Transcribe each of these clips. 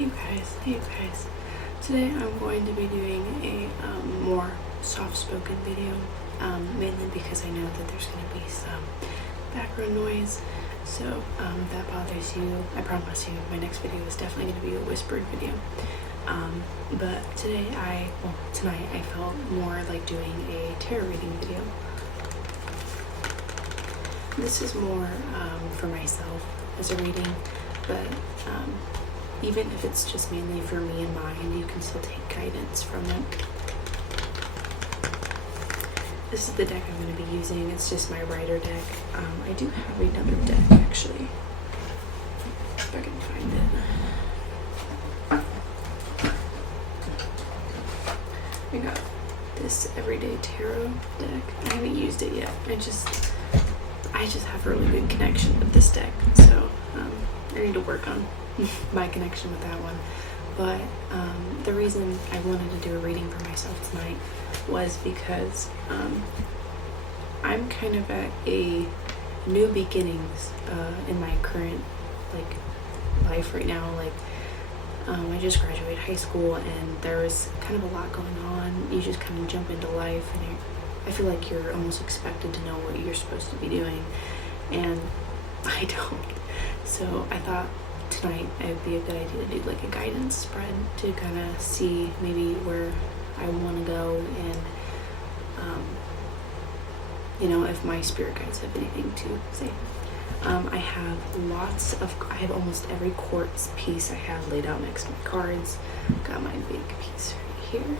Hey guys. Today I'm going to be doing a more soft-spoken video, mainly because I know that there's going to be some background noise. So if that bothers you, I promise you my next video is definitely going to be a whispered video. But tonight I felt more like doing a tarot reading video. This is more for myself as a reading, but even if it's just mainly for me and mine, you can still take guidance from it. This is the deck I'm going to be using. It's just my writer deck. I do have another deck actually, if I can find it. I got this Everyday Tarot deck. I haven't used it yet. I just have a really good connection with this deck, so I need to work on my connection with that one. But the reason I wanted to do a reading for myself tonight was because I'm kind of at a new beginnings in my current life right now. I just graduated high school and there was kind of a lot going on. You just kind of jump into life and I feel like you're almost expected to know what you're supposed to be doing, and I don't. So I thought tonight it would be a good idea to do like a guidance spread to kind of see maybe where I want to go and if my spirit guides have anything to say. I have almost every quartz piece I have laid out next to my cards. Got my big piece right here.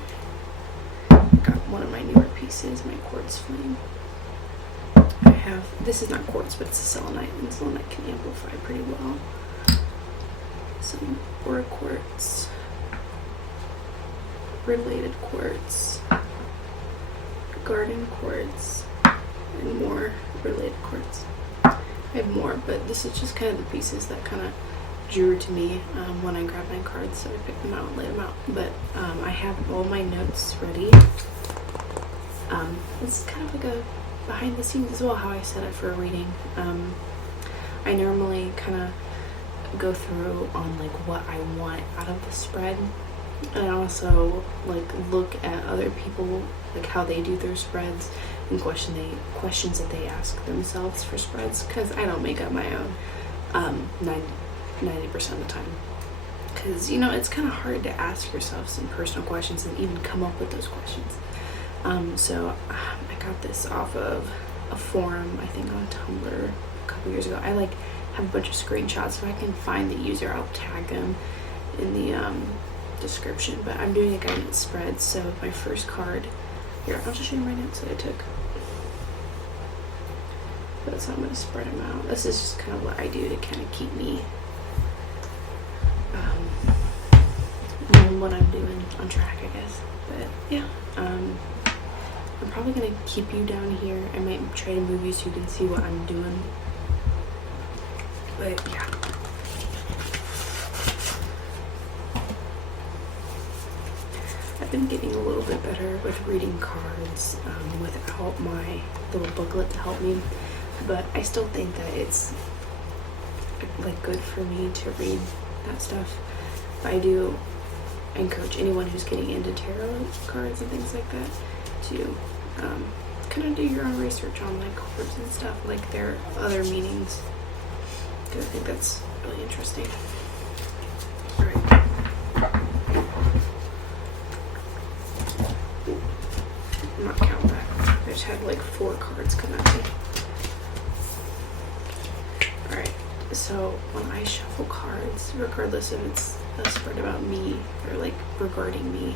Got one of my newer pieces, my quartz flame. This is not quartz, but it's a selenite, and selenite can amplify pretty well. Some aura quartz, related quartz, garden quartz, and more related quartz. I have more, but this is just kind of the pieces that kind of drew to me when I grabbed my cards, so I picked them out and laid them out. But I have all my notes ready. It's kind of like a behind the scenes as well, how I set it for a reading. I normally kind of go through on what I want out of the spread, and I also look at other people, how they do their spreads and questions that they ask themselves for spreads, because I don't make up my own 90% of the time, because it's kind of hard to ask yourself some personal questions and even come up with those questions. So I got this off of a forum, I think on Tumblr a couple years ago. I have a bunch of screenshots, so I can find the user. I'll tag them in the description. But I'm doing a guidance spread, so my first card here, I'll just show you my notes that I took. That's how I'm going to spread them out. This is just kind of what I do to kind of keep me knowing what I'm doing on track, I guess. But yeah, I'm probably going to keep you down here. I might try to move you so you can see what I'm doing. But yeah. I've been getting a little bit better with reading cards without my little booklet to help me. But I still think that it's good for me to read that stuff. But I do encourage anyone who's getting into tarot cards and things like that to kind of do your own research on cards and stuff, their other meanings, because I think that's really interesting. Alright. I'm not counting that. I just had 4 cards come at me. Alright, so when I shuffle cards, regardless if it's a spread about me or regarding me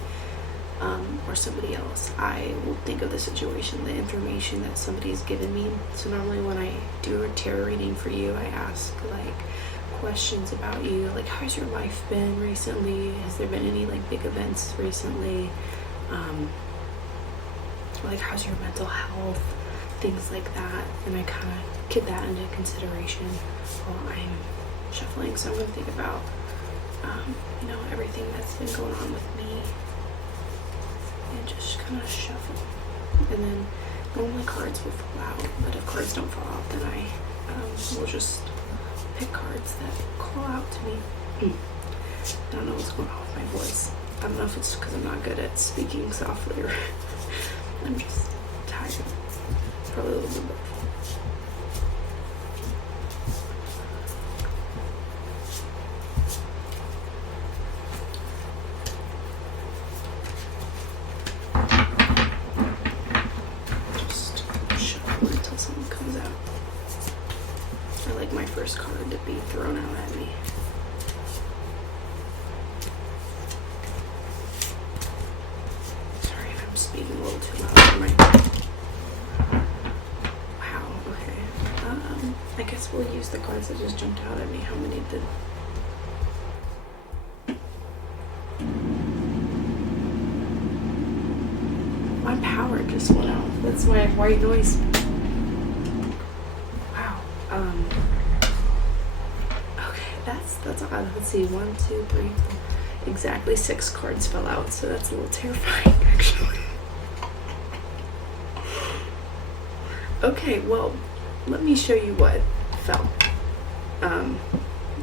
or somebody else, I will think of the situation, the information that somebody's given me. So normally when I do a tarot reading for you, I ask questions about you, how's your life been recently? Has there been any big events recently? How's your mental health? Things like that. And I kind of get that into consideration while I'm shuffling. So I'm going to think about everything that's been going on with me and just kind of shuffle. And then normally cards will fall out, but if cards don't fall out, then I will just pick cards that call out to me. I don't know what's going on with my voice. I don't know if it's because I'm not good at speaking softly or I'm just tired. Probably a little bit both. Just shuffle until something comes out. I like my first card to be thrown out at me. Sorry if I'm speaking a little too loud for my... Wow, okay. I guess we'll use the cards that just jumped out at me. How many did... My power just went out. That's my white noise. Wow. Okay, that's odd. Let's see. 1, 2, 3, 4. Exactly 6 cards fell out, so that's a little terrifying, actually. Okay, well, let me show you what fell.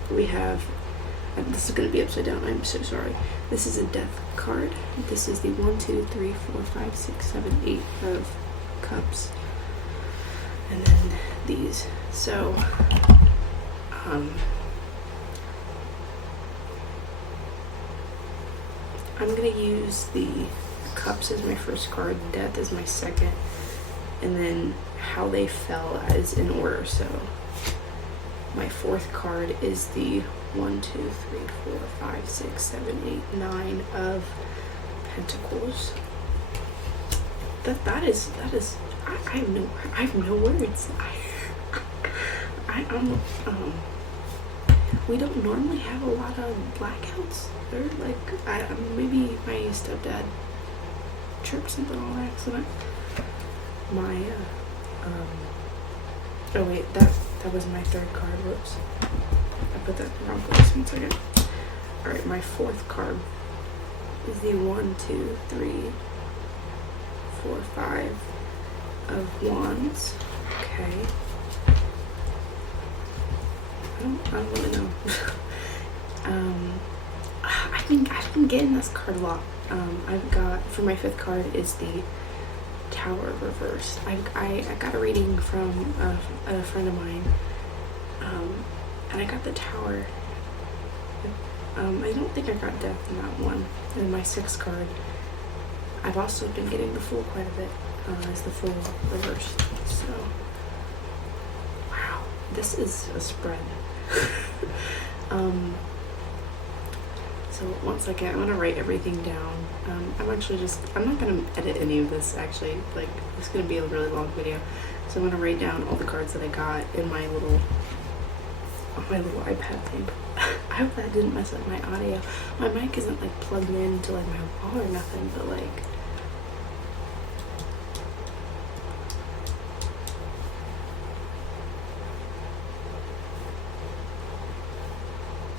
We have, and this is going to be upside down, I'm so sorry. This is a death card. This is the 1, 2, 3, 4, 5, 6, 7, 8 of cups. And then these. So, I'm going to use the cups as my first card, death as my second, and then how they fell as in order. So my fourth card is the 1, 2, 3, 4, 5, 6, 7, 8, 9 of Pentacles. That is I have no words. We don't normally have a lot of blackouts. They're like, maybe my stepdad chirped something on accident. My, oh wait, that was my third card, whoops. I put that in the wrong place, 1 second. Alright, my fourth card is the 1, 2, 3, 4, 5 of Wands. Okay. I don't really know. I've been getting this card a lot. I've got, for my fifth card is the Tower reversed. I got a reading from a friend of mine, and I got the Tower. I don't think I got Death in that one. And my sixth card, I've also been getting the Fool quite a bit, as the Fool reversed. So, wow, this is a spread. So once again, I'm gonna write everything down. I'm not gonna edit any of this actually. Like, it's gonna be a really long video. So I'm gonna write down all the cards that I got in my little iPad thing. I hope that didn't mess up my audio. My mic isn't like plugged into like my wall or nothing, but like,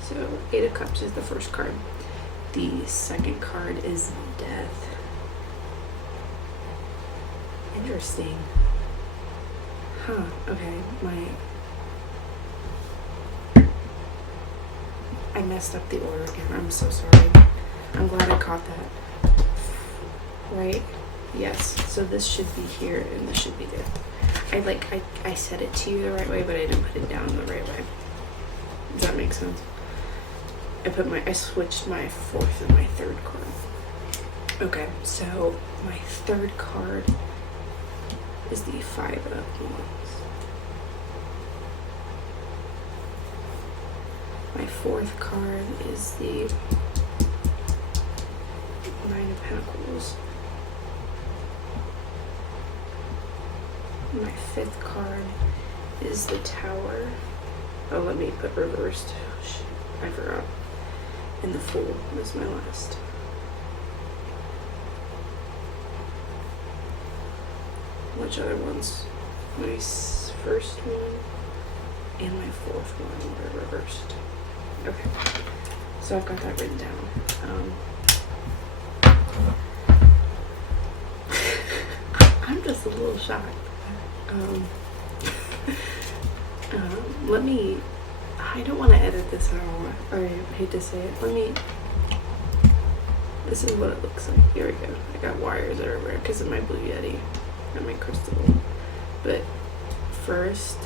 so 8 of Cups is the first card. The second card is Death. Interesting. Huh, okay, I messed up the order again. I'm so sorry. I'm glad I caught that. Right? Yes. So this should be here and this should be there. I said it to you the right way, but I didn't put it down the right way. Does that make sense? I switched my fourth and my third card. Okay, so my third card is the 5 of Wands. My fourth card is the 9 of Pentacles. My fifth card is the Tower. Oh, let me put reversed. Shit, I forgot. And the Fool was my last. Which other ones? My first one and my fourth one were reversed. Okay, so I've got that written down. I'm just a little shocked. Let me, I don't want to edit this out. I hate to say it. This is what it looks like. Here we go. I got wires everywhere because of my Blue Yeti and my crystal. But first,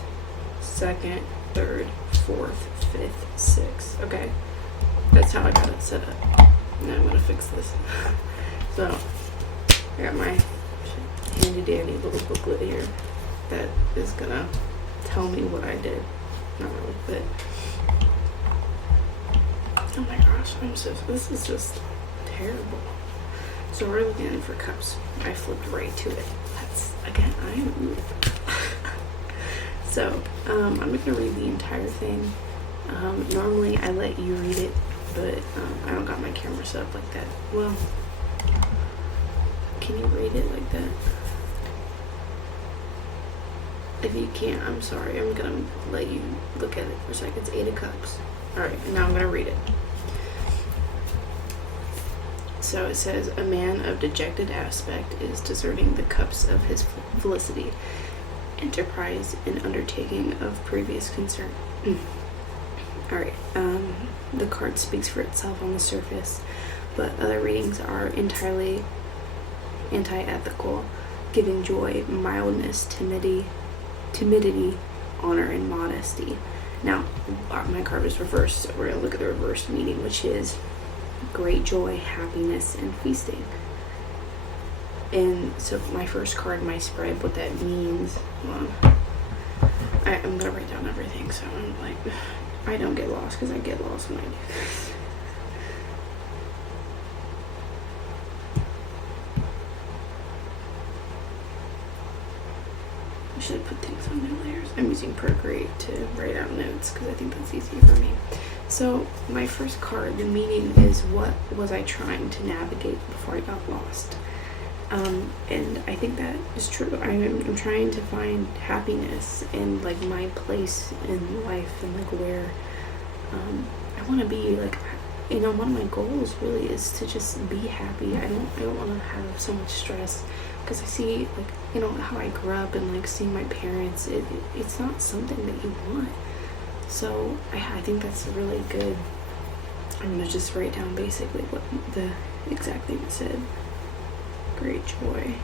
second, third, fourth, fifth, sixth. Okay. That's how I got it set up. Now I'm gonna fix this. So I got my handy dandy little booklet here that is gonna tell me what I did. Not really, but oh my gosh, this is just terrible. So we're looking for cups. I flipped right to it. That's again, So I'm not gonna read the entire thing. Normally I let you read it, but I don't got my camera set up like that. Well, can you read it like that? If you can't, I'm sorry. I'm gonna let you look at it for a second. It's 8 of Cups. Alright, and now I'm gonna read it. So it says, a man of dejected aspect is deserting the cups of his felicity, enterprise, and undertaking of previous concern. Alright, the card speaks for itself on the surface, but other readings are entirely anti-ethical, giving joy, mildness, timidity, honor, and modesty. Now, my card is reversed, so we're going to look at the reversed meaning, which is great joy, happiness, and feasting. And so my first card, my spread, what that means, I'm going to write down everything, so I'm like, I don't get lost, because I get lost when I do this. I should have put things on new layers. I'm using Procreate to write out notes because I think that's easier for me. So my first card, the meaning is, what was I trying to navigate before I got lost? And I think that is true. I'm trying to find happiness and like my place in life and like where I want to be. Like, you know, one of my goals really is to just be happy. I don't want to have so much stress. Because I see, like, you know, how I grew up and, like, seeing my parents, it's not something that you want. So, I think that's really good. I'm going to just write down basically what the exact thing it said. Great joy.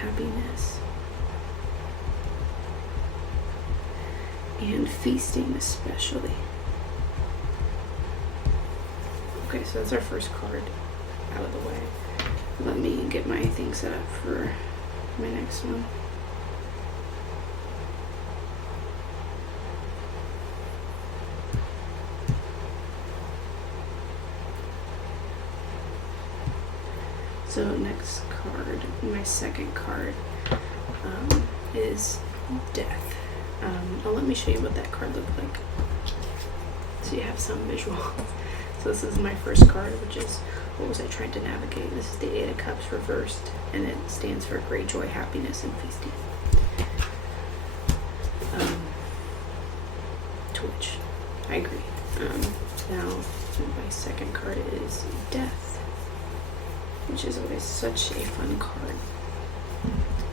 Happiness. And feasting especially. Okay, so that's our first card out of the way. Let me get my thing set up for my next one. So next card, my second card, is Death. Well, let me show you what that card looked like, so you have some visual. So this is my first card, which is, what was I trying to navigate? This is the 8 of Cups reversed, and it stands for great joy, happiness, and feasting. To which I agree. Now, my second card is Death, which is always such a fun card.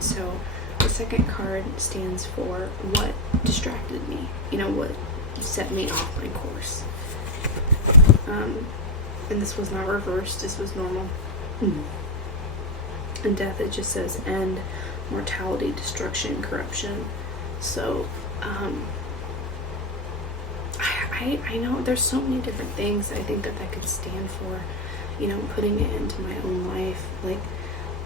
So the second card stands for what distracted me, you know, what set me off my course. And this was not reversed, this was normal. And Death, it just says end, mortality, destruction, corruption. So I know there's so many different things I think that could stand for, you know, putting it into my own life. Like,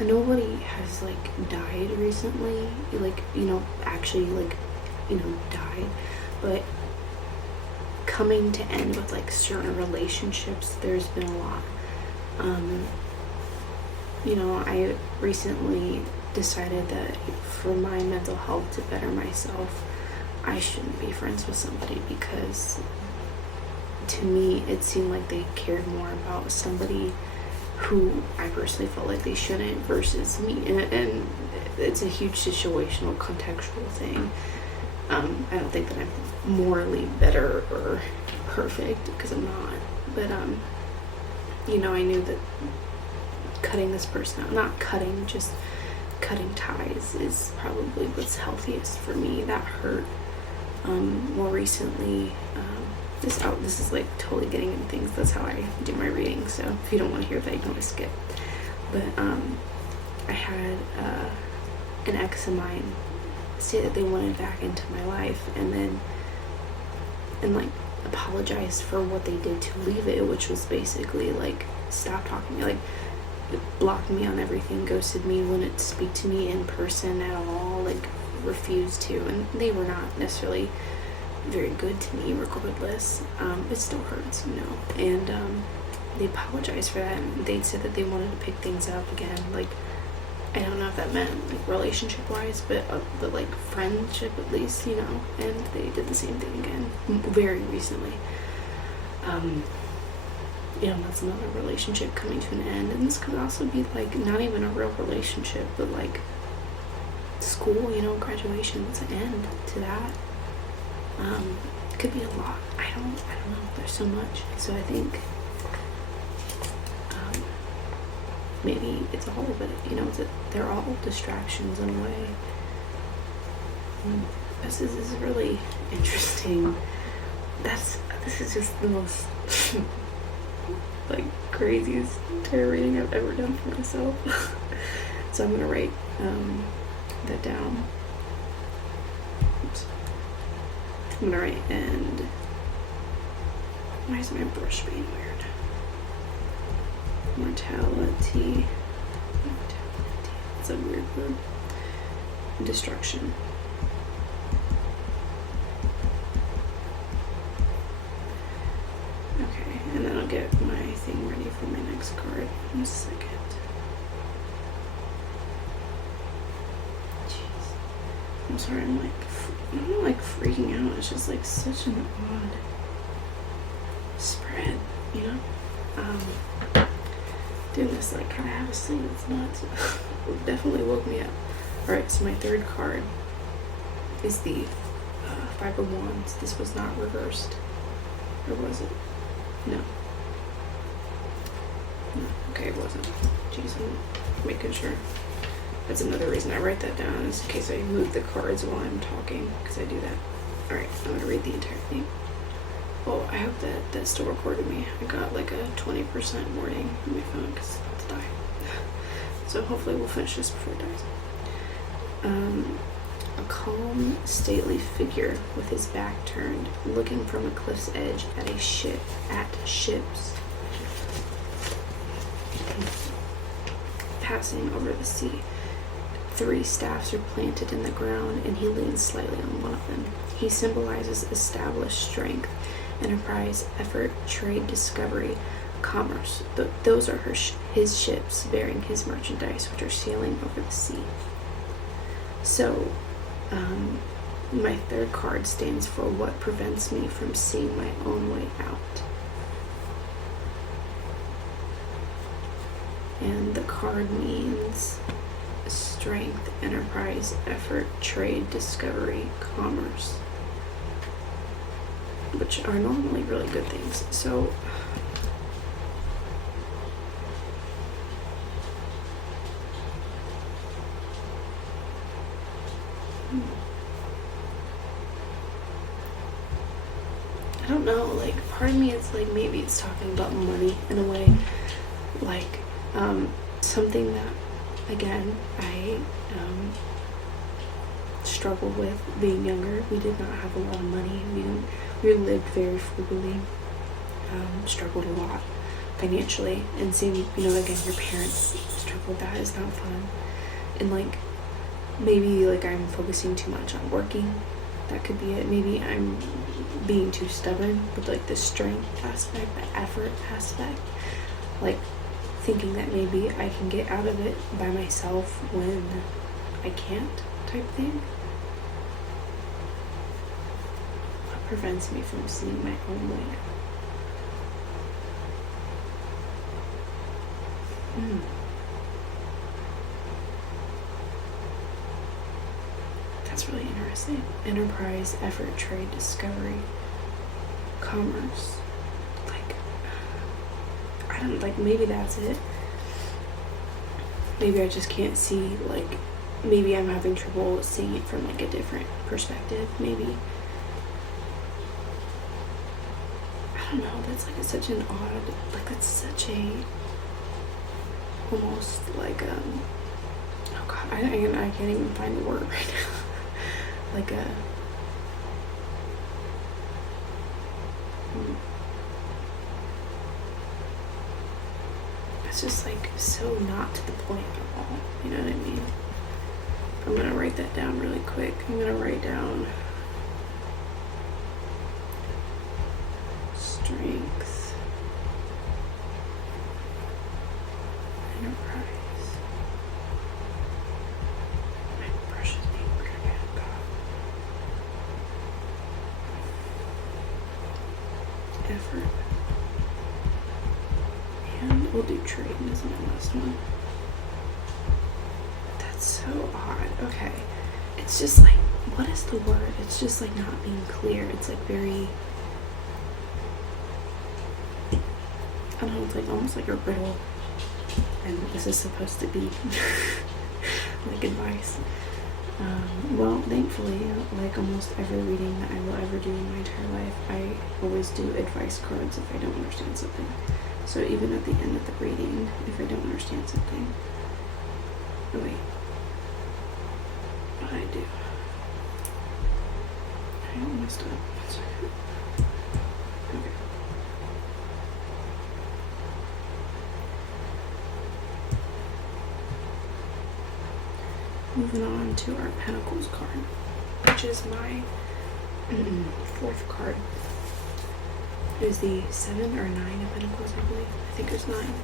nobody has like died recently, like, you know, actually like, you know, died, but coming to end with like certain relationships, there's been a lot. You know, I recently decided that for my mental health, to better myself, I shouldn't be friends with somebody, because to me it seemed like they cared more about somebody who I personally felt like they shouldn't versus me, and it's a huge situational, contextual thing. I don't think that I'm morally better or perfect, because I'm not, but you know, I knew that cutting this person out, not cutting, just cutting ties is probably what's healthiest for me. That hurt. More recently, this is like totally getting into things. That's how I do my reading. So if you don't want to hear that, you can always skip. But I had an ex of mine say that they wanted back into my life, and like apologized for what they did to leave it, which was basically like stop talking, like blocked me on everything, ghosted me, wouldn't speak to me in person at all, like refused to. And they were not necessarily very good to me regardless. It still hurts, you know. And they apologized for that, and they said that they wanted to pick things up again. Like, I don't know if that meant like relationship wise, but like friendship at least, you know. And they did the same thing again very recently. You know, that's another relationship coming to an end. And this could also be like not even a real relationship, but like school, you know, graduation. It's an end to that. It could be a lot. I don't know. There's so much. So I think maybe it's all of it, you know. They're all distractions in a way. This is really interesting. This is just the most like craziest tarot reading I've ever done for myself. So I'm gonna write that down. Oops. I'm gonna write, and why is my brush being weird? Mortality. It's a weird word. Destruction. Okay, and then I'll get my thing ready for my next card in a second. Jeez. I'm sorry, I'm not like freaking out. It's just like such an odd spread, you know? Doing this like kind of have a sleep. It's nuts. It definitely woke me up. Alright, so my third card is the Five of Wands. This was not reversed. Or was it? No. Okay, it wasn't. Jeez, I'm making sure. That's another reason I write that down, is in case I move the cards while I'm talking, because I do that. Alright, I'm going to read the entire thing. Oh, I hope that still recorded me. I got like a 20% warning on my phone because it's dying. So hopefully we'll finish this before it dies. A calm, stately figure with his back turned, looking from a cliff's edge at ships passing over the sea. 3 staffs are planted in the ground, and he leans slightly on one of them. He symbolizes established strength, enterprise, effort, trade, discovery, commerce. Those are his ships bearing his merchandise, which are sailing over the sea. So, my third card stands for what prevents me from seeing my own way out. And the card means strength, enterprise, effort, trade, discovery, commerce, which are normally really good things. So I don't know, like part of me is like maybe it's talking about money in a way, like something that again I struggled with being younger. We did not have a lot of money. We lived very frugally, struggled a lot financially, and seeing, you know, again, your parents struggle with that is not fun. And like maybe like I'm focusing too much on working. That could be it. Maybe I'm being too stubborn with like the strength aspect, the effort aspect, like thinking that maybe I can get out of it by myself when I can't, type thing. What prevents me from seeing my own way out? That's really interesting. Enterprise, effort, trade, discovery, commerce. Like, I don't, like, maybe that's it. Maybe I just can't see, like, maybe I'm having trouble seeing it from like a different perspective, maybe. I don't know, that's like such an odd, like that's such a, almost like, oh god, I can't even find the word right now. Like a, it's just like so not to the point at all, you know what I mean? I'm gonna write that down really quick. I'm gonna write down strength, enterprise. My brush is being weird again. God. Effort. And we'll do trade as my last one. That's so odd. Okay. It's just like, what is the word? It's just like not being clear. It's like very, I don't know, it's like almost like a riddle. And this is supposed to be like advice. Well, thankfully, like almost every reading that I will ever do in my entire life, I always do advice cards if I don't understand something. So even at the end of the reading, if I don't understand something, oh wait, what did I do? I messed up. 1 second. Okay. Moving on to our Pentacles card, which is my fourth card. It was the 7 or 9 of Pentacles, I believe. I think it was 9. 1, 2, 3,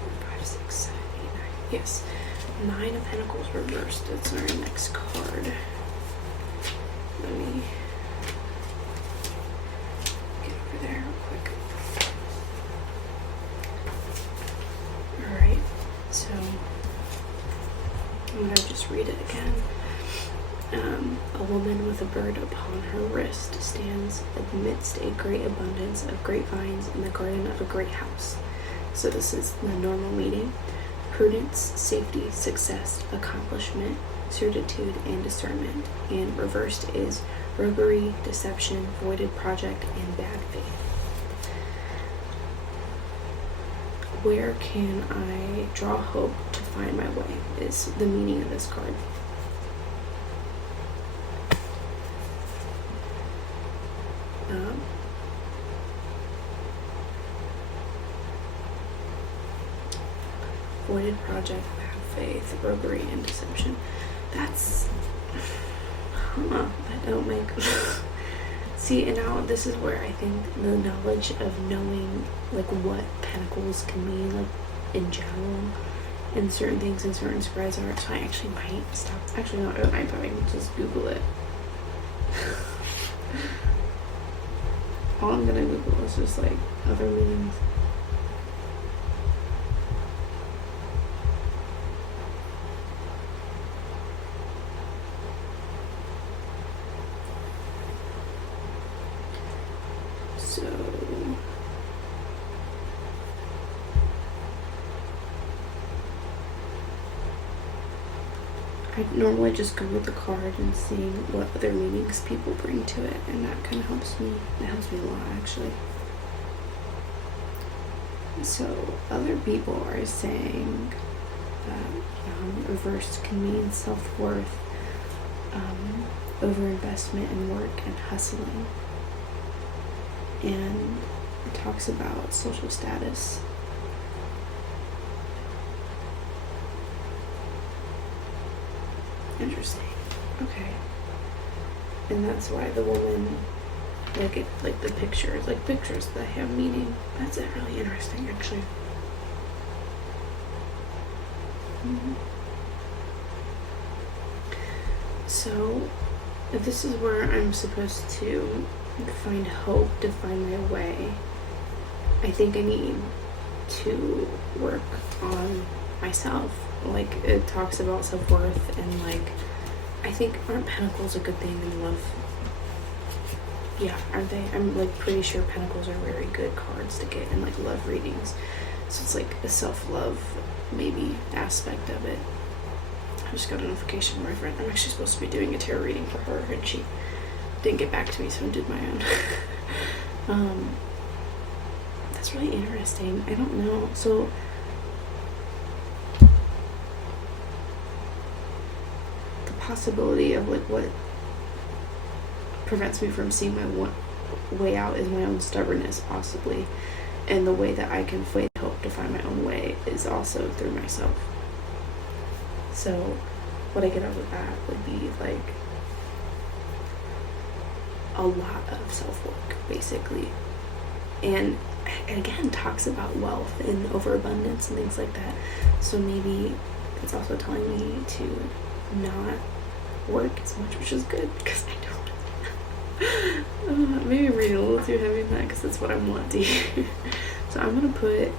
4, 5, 6, 7, 8, 9. Yes. 9 of Pentacles reversed. That's our next card. Let me get over there real quick. Alright, so I'm going to just read it again. A woman with a bird upon her wrist stands amidst a great abundance of grapevines in the garden of a great house. So this is the normal meaning. Prudence, safety, success, accomplishment, certitude, and discernment. And reversed is roguery, deception, voided project, and bad faith. Where can I draw hope to find my way is the meaning of this card. Voided project, bad faith, roguery, and deception. That's, that don't make, see, and now this is where I think the knowledge of knowing, like, what pentacles can mean, like, in general, and certain things and certain spreads are, so I actually might stop, actually not, I probably just Google it. All I'm gonna Google is just, like, other meanings. So I normally just go with the card and seeing what other meanings people bring to it, and that kind of helps me. It helps me a lot, actually. So other people are saying that reversed can mean self-worth, overinvestment in work and hustling. And it talks about social status. Interesting. Okay. And that's why the woman, like it, like the pictures, like pictures that have meaning. That's really interesting, actually. So, if this is where I'm supposed to find hope, to find my way, I think I need to work on myself. Like, it talks about self-worth, and like, I think, aren't pentacles a good thing in love? Yeah, aren't they? I'm like pretty sure pentacles are very good cards to get in like love readings. So it's like a self-love maybe aspect of it. I just got a notification from my friend. I'm actually supposed to be doing a tarot reading for her, and she didn't get back to me, so I did my own. That's really interesting. I don't know. So the possibility of like what prevents me from seeing my way out is my own stubbornness, possibly, and the way that I can hope to find my own way is also through myself. So what I get out of that would be like a lot of self-work, basically. And again, talks about wealth and overabundance and things like that. So maybe it's also telling me to not work as much, which is good, because I don't. Maybe I'm reading a little too heavy on that, because that's what I want to hear. So I'm going to put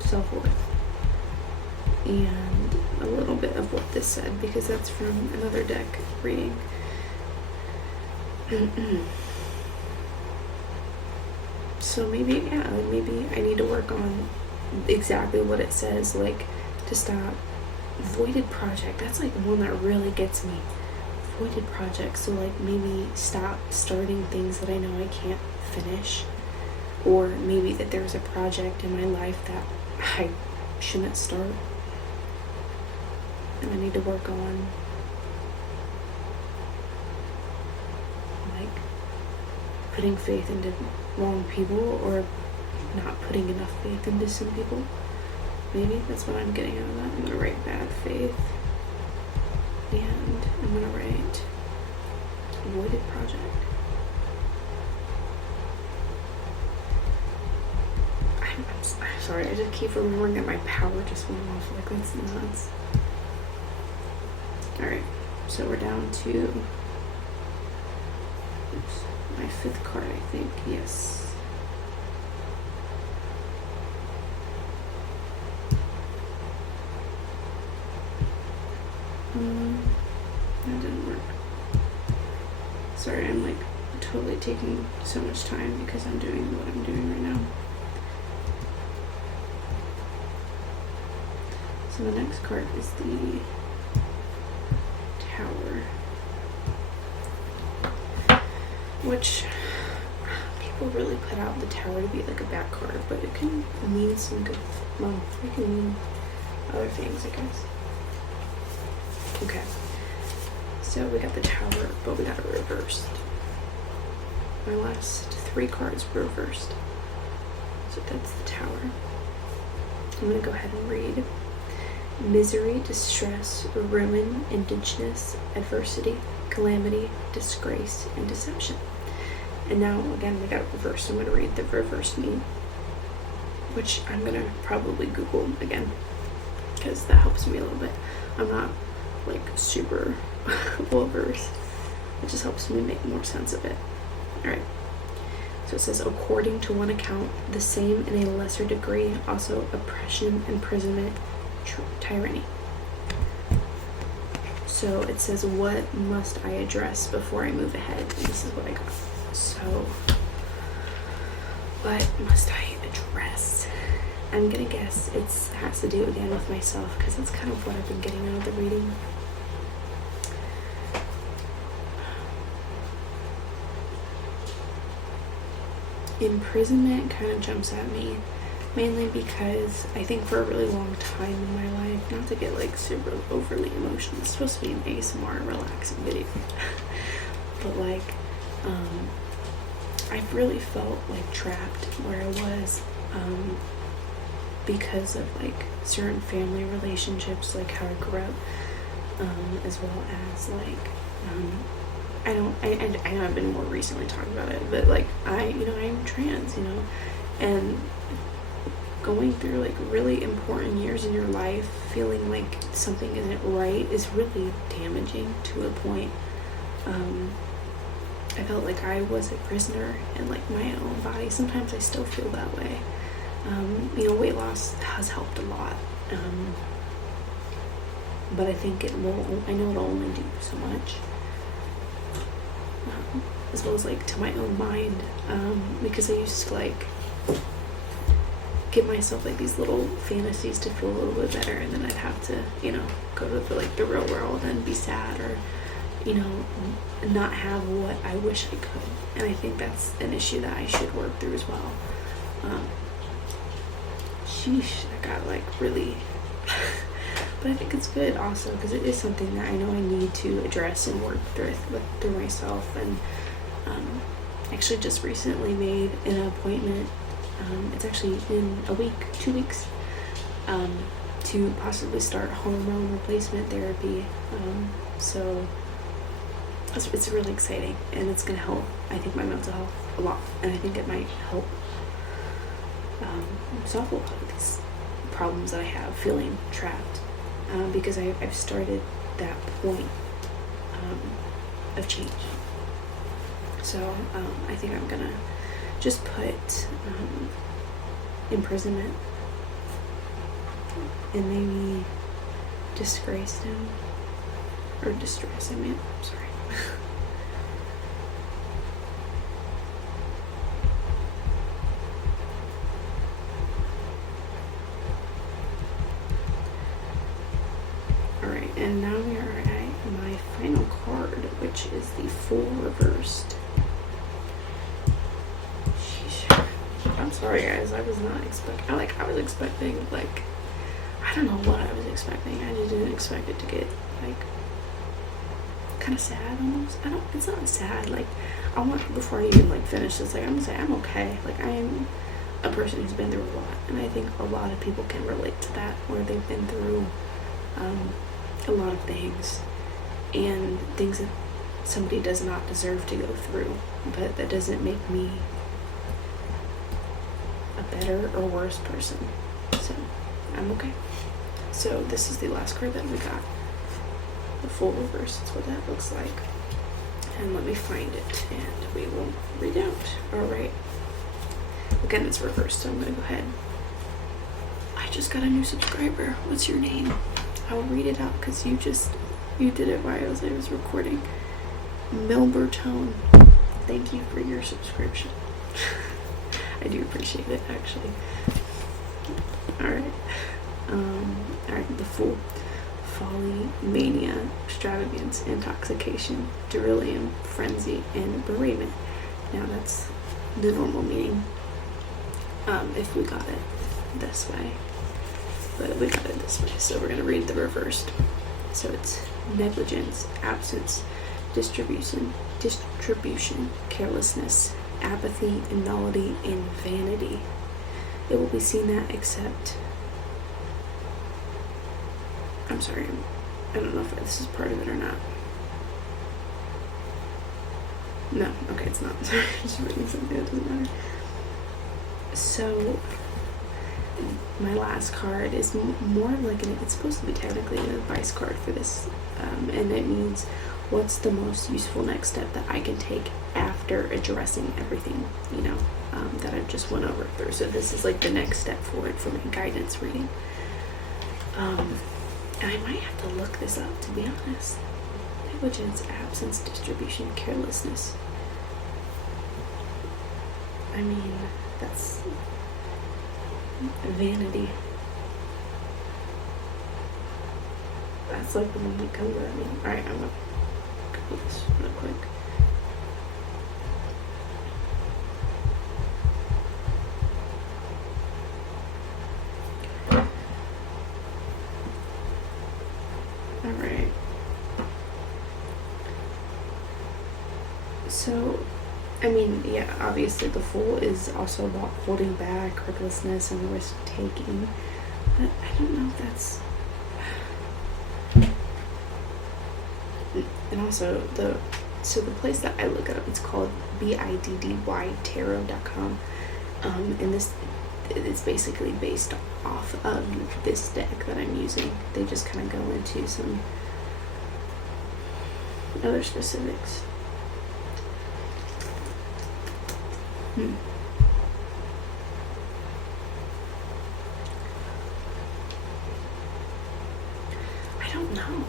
self-worth and a little bit of what this said, because that's from another deck reading. So maybe, yeah, maybe I need to work on exactly what it says, like to stop voided project. That's like one that really gets me. Voided projects. So like maybe stop starting things that I know I can't finish, or maybe that there's a project in my life that I shouldn't start and I need to work on like putting faith into wrong people, or not putting enough faith into some people. Maybe that's what I'm getting out of that. I'm gonna write bad faith, and I'm gonna write voided project. I'm sorry, I just keep remembering that my power just went off. Like, that's nuts. Alright, so we're down to my 5th card, I think. Yes. That didn't work. Sorry, I'm like totally taking so much time because I'm doing what I'm doing right now. So the next card is the Tower, which people really put out the Tower to be like a bad card, but it can mean some good, well, it can mean other things, I guess. Okay, so we got the Tower, but we got it reversed. My last 3 cards were reversed. So that's the Tower. I'm gonna go ahead and read. Misery, distress, ruin, indigence, adversity, calamity, disgrace, and deception. And now, again, we got it reversed. So I'm going to read the reverse meaning, which I'm going to probably Google again, because that helps me a little bit. I'm not, like, super well-versed. It just helps me make more sense of it. Alright. So it says, according to one account, the same in a lesser degree, also oppression, imprisonment, tyranny. So it says, what must I address before I move ahead? And this is what I got. So what must I address? I'm gonna guess it has to do again with myself, because that's kind of what I've been getting out of the reading. Imprisonment kind of jumps at me, mainly because I think for a really long time in my life, not to get like super overly emotional, it's supposed to be an ASMR relaxing video, but like I've really felt like trapped where I was because of like certain family relationships, like how I grew up, as well as like I know I've been more recently talking about it, but like I'm trans, and going through like really important years in your life, feeling like something isn't right is really damaging to a point. I felt like I was a prisoner in like my own body. Sometimes I still feel that way. Weight loss has helped a lot, but I think I know it'll only do so much. As well as like to my own mind, because I used to like give myself like these little fantasies to feel a little bit better, and then I'd have to, go to the real world and be sad, or not have what I wish I could. And I think that's an issue that I should work through as well. Sheesh, I got like really but I think it's good also, because it is something that I know I need to address and work through myself. And actually just recently made an appointment, it's actually in 2 weeks, to possibly start hormone replacement therapy. So it's really exciting, and it's going to help, I think, my mental health a lot, and I think it might help solve a lot of these problems that I have feeling trapped, because I've started that point of change. So I think I'm gonna just put imprisonment and maybe disgrace him, or distress, I'm sorry. Alright, and now we are at my final card, which is the Fool reversed. Sheesh. I'm sorry, guys, I was not expecting, I was expecting, I don't know what I was expecting. I just didn't expect it to get, kind of sad almost. It's not sad, I want, before I even, finish this, I'm gonna say I'm okay. I am a person who's been through a lot, and I think a lot of people can relate to that, where they've been through, a lot of things, and things that somebody does not deserve to go through, but that doesn't make me a better or worse person. So I'm okay. So this is the last card that we got, the Fool reverse. That's what that looks like. And let me find it, and we will read out. All right. Again, it's reversed, so I'm gonna go ahead. I just got a new subscriber. What's your name? I'll read it out because you did it while I was recording. Milbertone, thank you for your subscription. I do appreciate it, actually. Alright. Alright, the Fool. Folly, mania, extravagance, intoxication, delirium, frenzy, and bereavement. Now that's the normal meaning, if we got it this way. But we got it this way, so we're going to read the reversed. So it's negligence, absence, distribution, carelessness, apathy, nullity, and vanity. It will be seen that I'm sorry, I don't know if this is part of it or not. No, okay, it's not. Sorry, just reading something that doesn't matter. So my last card is more of it's supposed to be technically an advice card for this, and it means what's the most useful next step that I can take after addressing everything, that I've just went over through. So this is the next step forward for my guidance reading. And I might have to look this up, to be honest. Negligence, absence, distribution, carelessness. That's vanity. That's the one that comes at me. Alright, I'm gonna go this real quick. Alright. So, yeah, obviously the Fool is also about holding back, recklessness, and risk taking. But I don't know if that's. And also the place that I look up, it's called BIDDYtarot.com. And this is basically based off of this deck that I'm using. They just kind of go into some other specifics. I don't know.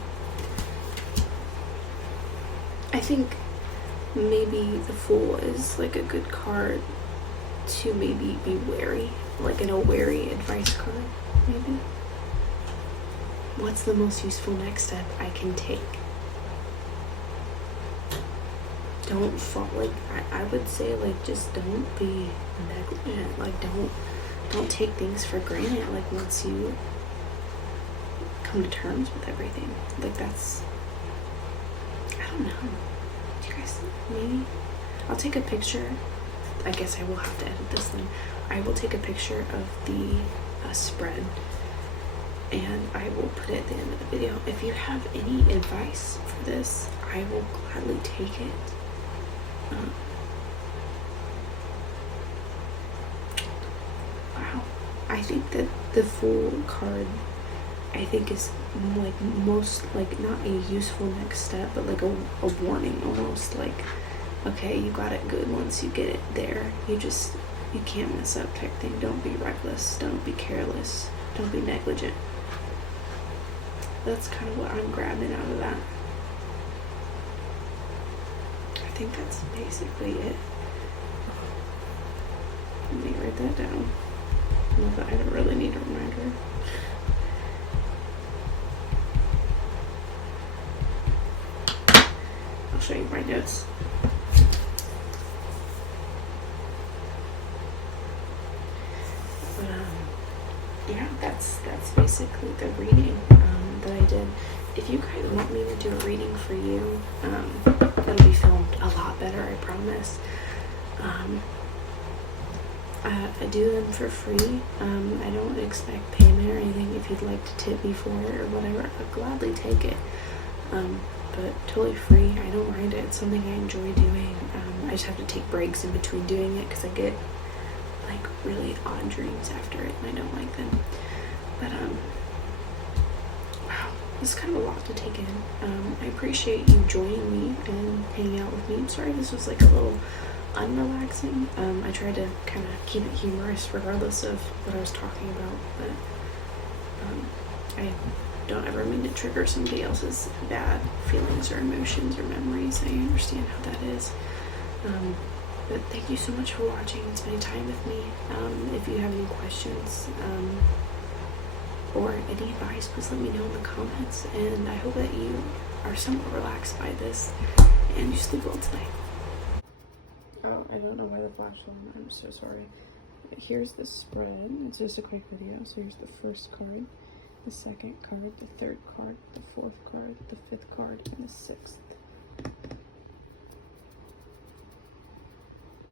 I think maybe the Fool is a good card to maybe be wary like an wary advice card, maybe. What's the most useful next step I can take? Don't fall, like, I would say, like, just don't be negligent. Like, don't take things for granted. Like, once you come to terms with everything, like, that's, I don't know. Do you guys, maybe I'll take a picture. I guess I will have to edit this then. I will take a picture of the spread, and I will put it at the end of the video. If you have any advice for this, I will gladly take it. Wow. I think that the full card, I think, is like most, like, not a useful next step, but like a warning almost. Like, okay, you got it good once you get it there. You can't mess up type thing. Don't be reckless. Don't be careless. Don't be negligent. That's kind of what I'm grabbing out of that. I think that's basically it. Let me write that down. Not that I don't really need a reminder. I'll show you my notes. But yeah, that's basically the reading that I did. If you guys want me to do a reading for you, it'll be filmed a lot better, I promise. I do them for free. I don't expect payment or anything. If you'd like to tip me for it or whatever, I'd gladly take it. But totally free. I don't mind it. It's something I enjoy doing. I just have to take breaks in between doing it because I get like really odd dreams after it and I don't like them. But wow, this is kind of a lot to take in. I appreciate you joining me and hanging out with me. I'm sorry this was like a little unrelaxing. I tried to kind of keep it humorous regardless of what I was talking about, but I don't ever mean to trigger somebody else's bad feelings or emotions or memories. I understand how that is. But thank you so much for watching and spending time with me. If you have any questions or any advice, please let me know in the comments. And I hope that you are somewhat relaxed by this and you sleep well tonight. Oh, I don't know why the flash on. I'm so sorry. Here's the spread. It's just a quick video. So here's the first card, the second card, the third card, the fourth card, the fifth card, and the sixth.